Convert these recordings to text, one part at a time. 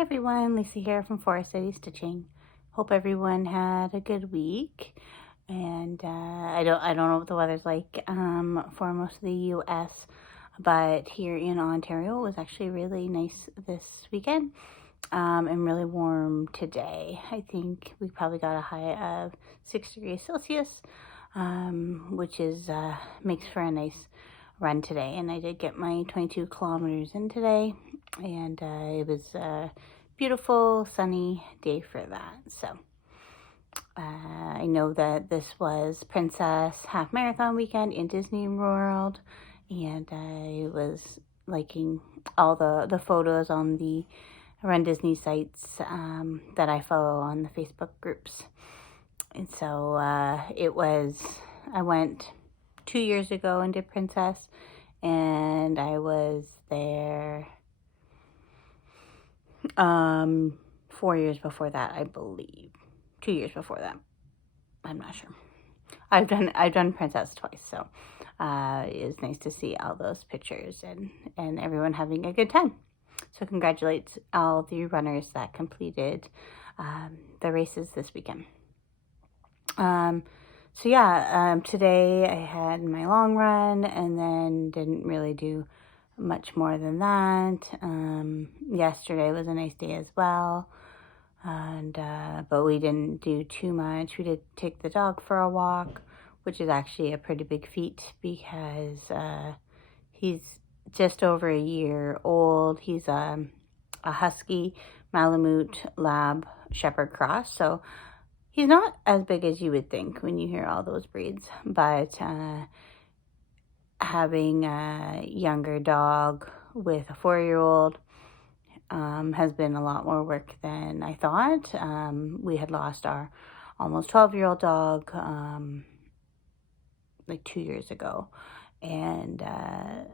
Hi everyone, Lisa here from Forest City Stitching. Hope everyone had a good week. And I don't know what the weather's like for most of the U.S., but here in Ontario it was actually really nice this weekend and really warm today. I think we probably got a high of 6 degrees Celsius, which is makes for a nice run today. And I did get my 22 kilometers in today, and it was a beautiful sunny day for that. So I know that this was Princess Half Marathon weekend in Disney World, and I was liking all the photos on the Run Disney sites that I follow on the Facebook groups. And so I went 2 years ago and did Princess, and I was there 4 years before that, I believe. 2 years before that. I'm not sure. I've done Princess twice, so it's nice to see all those pictures and everyone having a good time. So congratulates all the runners that completed the races this weekend. Today I had my long run and then didn't really do much more than that. Yesterday was a nice day as well, and but we didn't do too much. We did take the dog for a walk, which is actually a pretty big feat because he's just over a year old. He's a husky Malamute Lab Shepherd cross, so he's not as big as you would think when you hear all those breeds, but having a younger dog with a 4-year-old has been a lot more work than I thought. We had lost our almost 12-year-old dog like 2 years ago, and I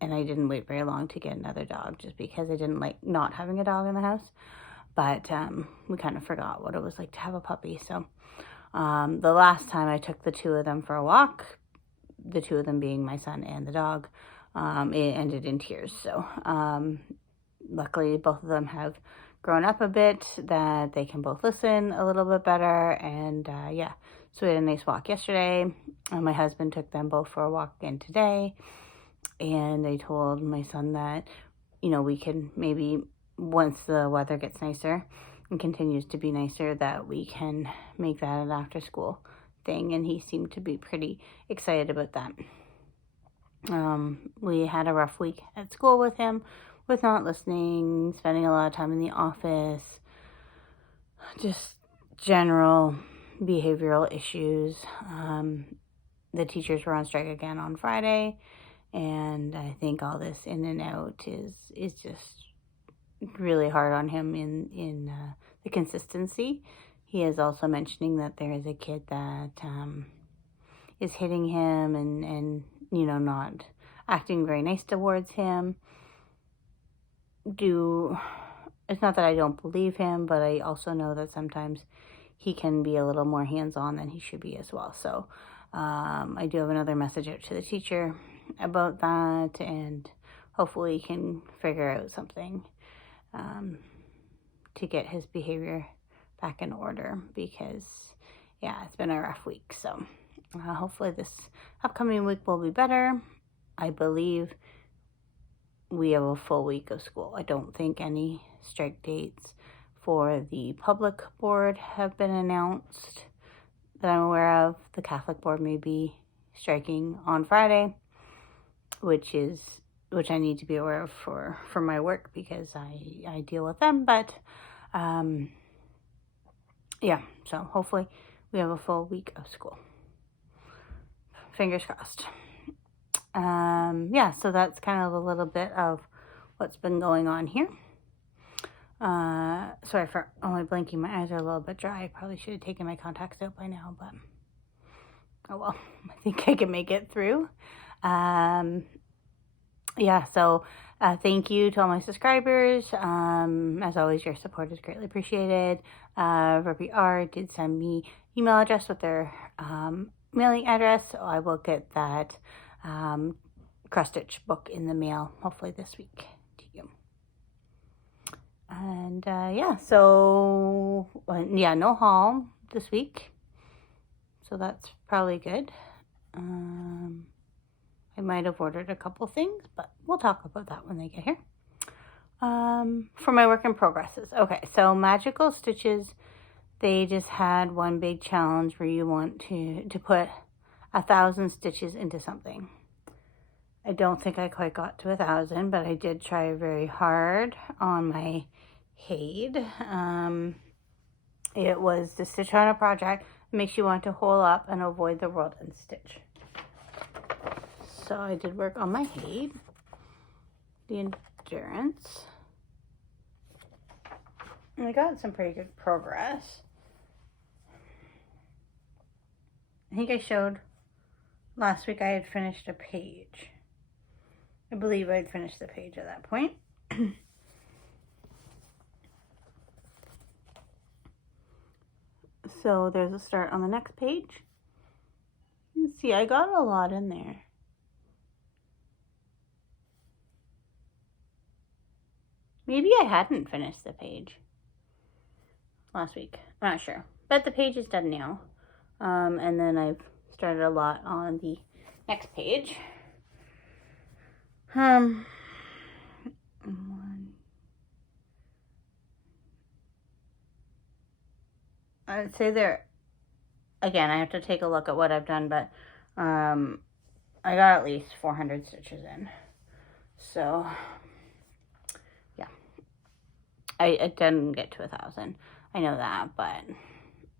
didn't wait very long to get another dog just because I didn't like not having a dog in the house. But we kind of forgot what it was like to have a puppy. So the last time I took the two of them for a walk, the two of them being my son and the dog, it ended in tears. So luckily both of them have grown up a bit, that they can both listen a little bit better. And so we had a nice walk yesterday. My husband took them both for a walk again today. And I told my son that, we can maybe, once the weather gets nicer and continues to be nicer, that we can make that an after school thing. And he seemed to be pretty excited about that. We had a rough week at school with him, with not listening, spending a lot of time in the office, just general behavioral issues. The teachers were on strike again on Friday, and I think all this in and out is just really hard on him in the consistency. He is also mentioning that there is a kid that is hitting him and not acting very nice towards him. It's not that I don't believe him, but I also know that sometimes he can be a little more hands-on than he should be as well. So I do have another message out to the teacher about that, and hopefully he can figure out something to get his behavior back in order, because it's been a rough week. So hopefully this upcoming week will be better. I believe we have a full week of school. I don't think any strike dates for the public board have been announced that I'm aware of. The Catholic board may be striking on Friday, which I need to be aware of for my work because I deal with them. But so hopefully we have a full week of school. Fingers crossed. So that's kind of a little bit of what's been going on here. Sorry for only blinking. My eyes are a little bit dry. I probably should have taken my contacts out by now, but oh well. I think I can make it through. So thank you to all my subscribers. As always, your support is greatly appreciated. Ruby R did send me email address with their mailing address, so I will get that cross-stitch book in the mail hopefully this week to you. And yeah, so yeah, no haul this week, so that's probably good. I might have ordered a couple things, but we'll talk about that when they get here. For my work in progresses. Okay, so Magical Stitches, they just had one big challenge where you want to put 1,000 stitches into something. I don't think I quite got to 1,000, but I did try very hard on my Haid. It was the Stitch on a Project. It makes you want to hole up and avoid the world and stitch. So I did work on my Haid, the Endurance. And I got some pretty good progress. I think I showed last week I had finished a page. I believe I'd finished the page at that point. So there's a start on the next page. You can see I got a lot in there. Maybe I hadn't finished the page last week. I'm not sure. But the page is done now. And then I've started a lot on the next page. I'd say there, again, I have to take a look at what I've done, but I got at least 400 stitches in. So, yeah. I didn't get to 1,000. I know that, but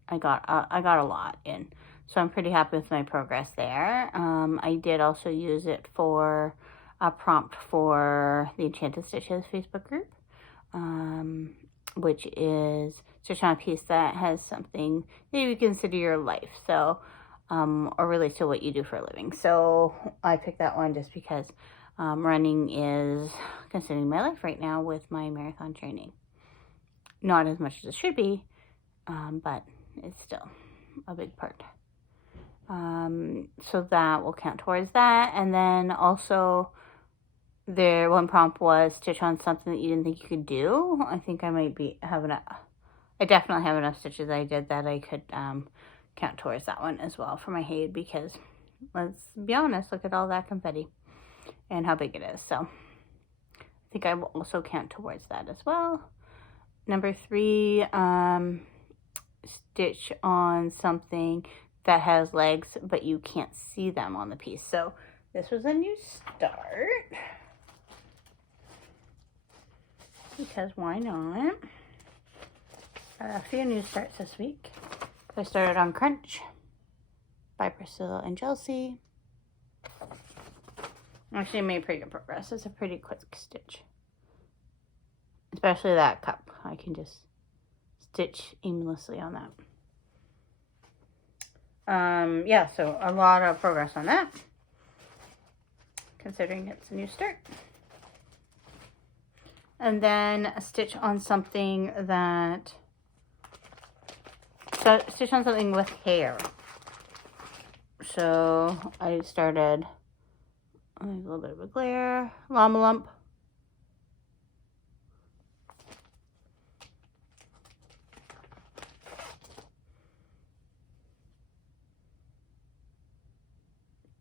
I got a lot in. So I'm pretty happy with my progress there. I did also use it for a prompt for the Enchanted Stitches Facebook group, which is stitch on a piece that has something that you consider your life, so or relates to what you do for a living. So I picked that one just because running is considering my life right now with my marathon training. Not as much as it should be, but it's still a big part. So that will count towards that. And then also there, one prompt was stitch on something that you didn't think you could do. I think I might have enough. I definitely have enough stitches I did that I could count towards that one as well for my Haid, because let's be honest, look at all that confetti and how big it is. So I think I will also count towards that as well. Number 3, stitch on something that has legs, but you can't see them on the piece. So this was a new start, because why not? A few new starts this week. I started on Crunch by Priscilla and Chelsea. Actually, I made pretty good progress. It's a pretty quick stitch, especially that cup. I can just stitch aimlessly on that. Yeah, so a lot of progress on that, considering it's a new start. And then a stitch on something that, so stitch on something with hair. So I started, a little bit of a glare, llama lump.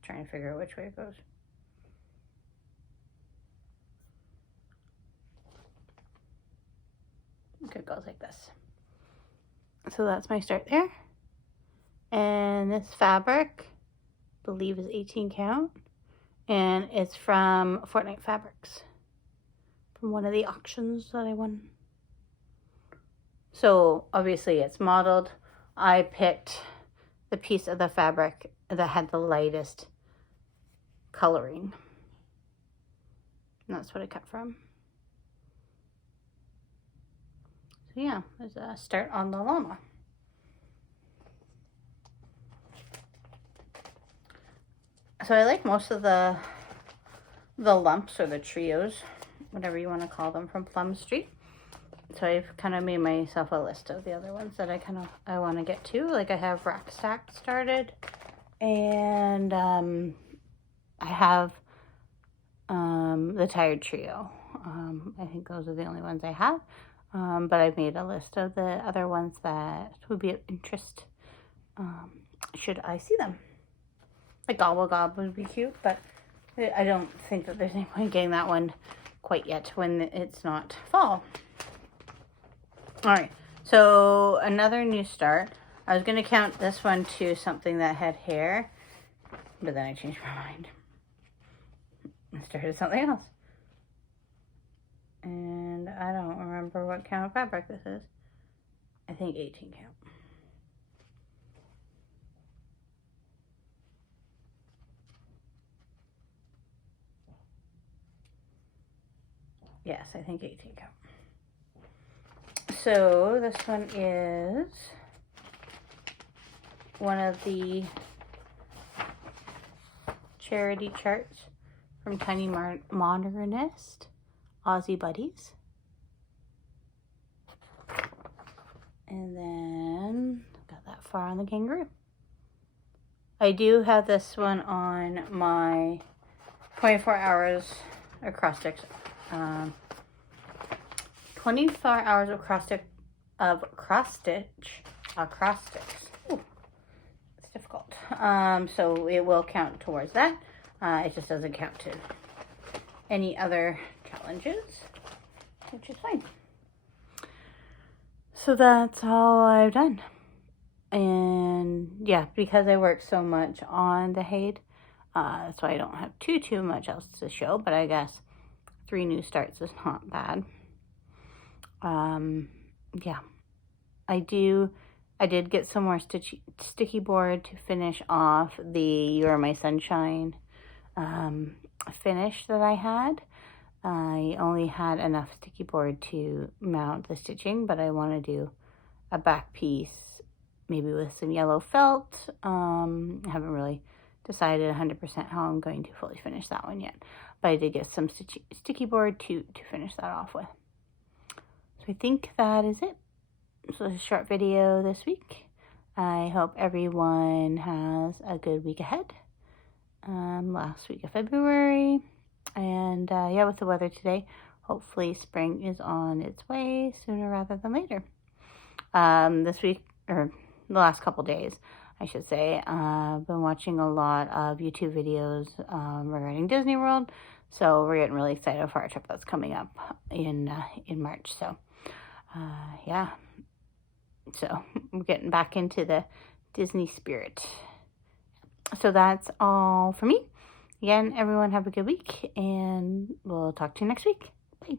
Trying to figure out which way it goes. Okay, it goes like this. So that's my start there. And this fabric, I believe, is 18 count. And it's from Fortnite Fabrics, from one of the auctions that I won. So obviously it's modeled. I picked the piece of the fabric that had the lightest coloring. And that's what I cut from. So yeah, there's a start on the llama. So I like most of the lumps or the trios, whatever you want to call them, from Plum Street. So I've kind of made myself a list of the other ones that I want to get to. Like I have Rack Stack started, and I have the Tired Trio. I think those are the only ones I have. but I've made a list of the other ones that would be of interest should I see them. Like Gobble Gob would be cute, but I don't think that there's any point getting that one quite yet when it's not fall. All right, so another new start. I was going to count this one to something that had hair, but then I changed my mind. I started something else. And I don't remember what count of fabric this is. I think 18 count. Yes, I think 18 count. So this one is one of the charity charts from Tiny Modernist, Aussie Buddies. And then got that far on the kangaroo. I do have this one on my 24 hours acrostics. 24 hours of acrostics. Ooh, it's difficult. So it will count towards that. It just doesn't count to any other challenges, which is fine. So that's all I've done. And yeah, because I work so much on the Haid, that's why I don't have too much else to show, but I guess 3 new starts is not bad. Yeah, I did get some more sticky board to finish off the You Are My Sunshine finish that I had. I only had enough sticky board to mount the stitching, but I want to do a back piece, maybe with some yellow felt. I haven't really decided 100% how I'm going to fully finish that one yet, but I did get some sticky board to finish that off with. So I think that is it. So it's a short video this week. I hope everyone has a good week ahead. Last week of February. And yeah, with the weather today, hopefully spring is on its way sooner rather than later. This week, or the last couple days, I should say, I've been watching a lot of YouTube videos regarding Disney World. So we're getting really excited for our trip that's coming up in March. So yeah, so we're getting back into the Disney spirit. So that's all for me. Again, everyone have a good week, and we'll talk to you next week. Bye.